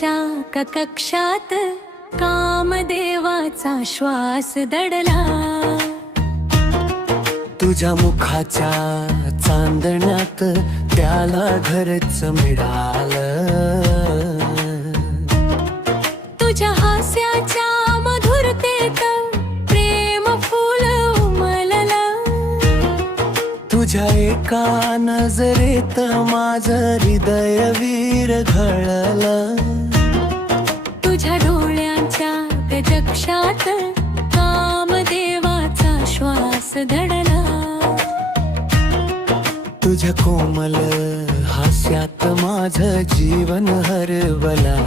डोळ्यांच्या कक्षात कामदेवाचा श्वास दडला. तुझ्या मुखाच्या चांदण्यात त्याला घरच मिळालं. तुझ्या हास्याच्या मधुरतेत प्रेम फूल उमललं. तुझ्या एका नजरेत माझं हृदय विरघळलं. तुझ्या डोळ्यांच्या गजक्षात कामदेवाचा श्वास दडला. तुझ्या कोमल हास्यात माझं जीवन हरवलं.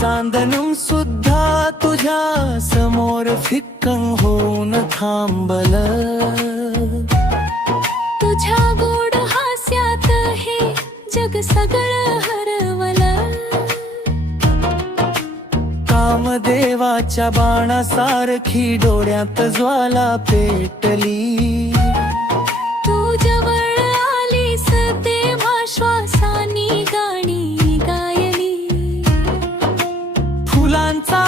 चांदणं सुद्धा तुझ्या समोर फिक्कं होऊन थांबलं. तुझ्या गोड हास्यात हे जग सगळं हरवलं. कामदेवाच्या बाणासारखी डोळ्यात ज्वाला पेटली. तू जवळ आलीस तेव्हा श्वासानी गाणी गायली. फुलांचा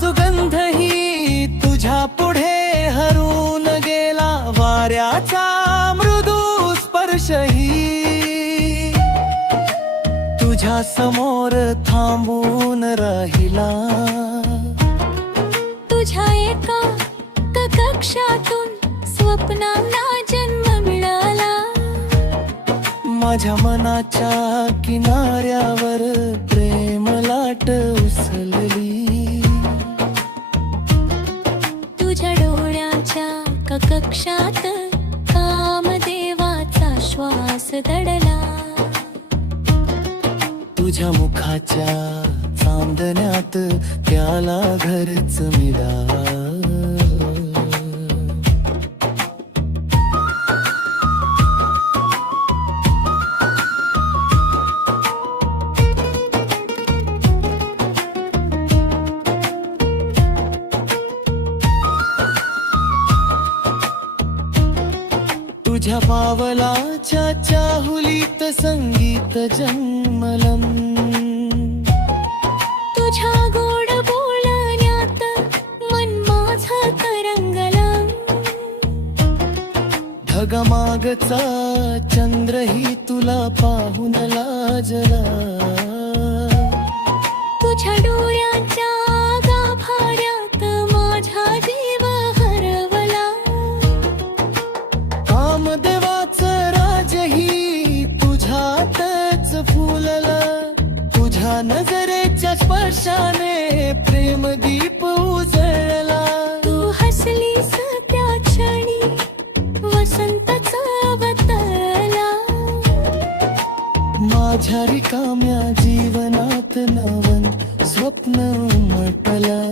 सुगंधही तुझ्या पुढे हरून गेला. वाऱ्याचा मृदू स्पर्शही तुझ्या समोर थांबून राहिला. तुझ्या एका कक्षातून स्वप्नांना जन्म मिळाला. माझ्या मनाच्या किनाऱ्यावर प्रेम लाट उसळली. तुझ्या डोळ्याच्या कक्षात कामदेवाचा श्वास दडला. तुझ्या मुखाच्या चांदण्यात त्याला घरच मिळालं. तुझ्या पावलाच्या चाहुलीत संगीत जन्मलं. तुझ्या गोड बोलण्यात मन माझं तरंगलं. ढगमागचा चंद्रही तुला पाहून लाजला. तुझ्या डोळ्याच्या गाभाऱ्यात माझा जीव हरवला. कामदेवाचं राजही तुझ्यातच फुललं. तुझ्या नजरेच्या स्पर्शाने प्रेमदीप उजळला. तू हसलीस त्या क्षणी वसंताचा अवतरला. माझ्या रिकाम्या जीवनात नवन स्वप्न उमटलं.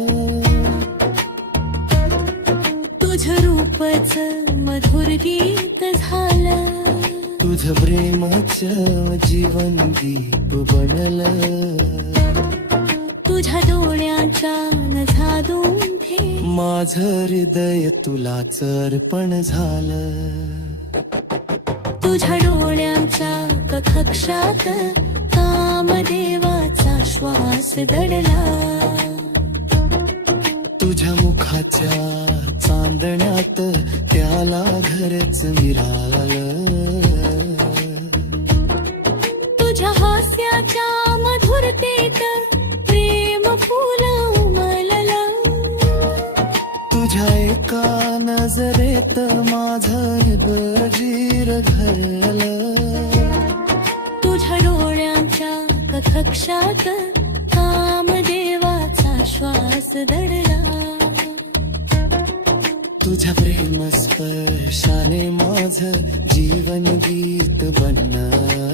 तुझं रूपच मधुर गीत झालं. तुझं प्रेमाचं जीवन दीप बनलं. तुझ्या डोळ्याच्या नजादून थे माझं हृदय तुला अर्पण झालं. तुझ्या डोळ्यांच्या कक्षात कामदेवाचा श्वास दडला. तुझ्या मुखाच्या चांदण्यात त्याला घरच मिळालं. तुझ्या हास्याच्या मधुरतेत प्रेम फूल उमललं. तुझ्या एका नजरेत माझं हृदय विरघळलं. तुझ्या डोळ्यांच्या कक्षात कामदेवाचा श्वास दडला. तुझ्या प्रेम स्पर्शाने माझं जीवन गीत बनलं.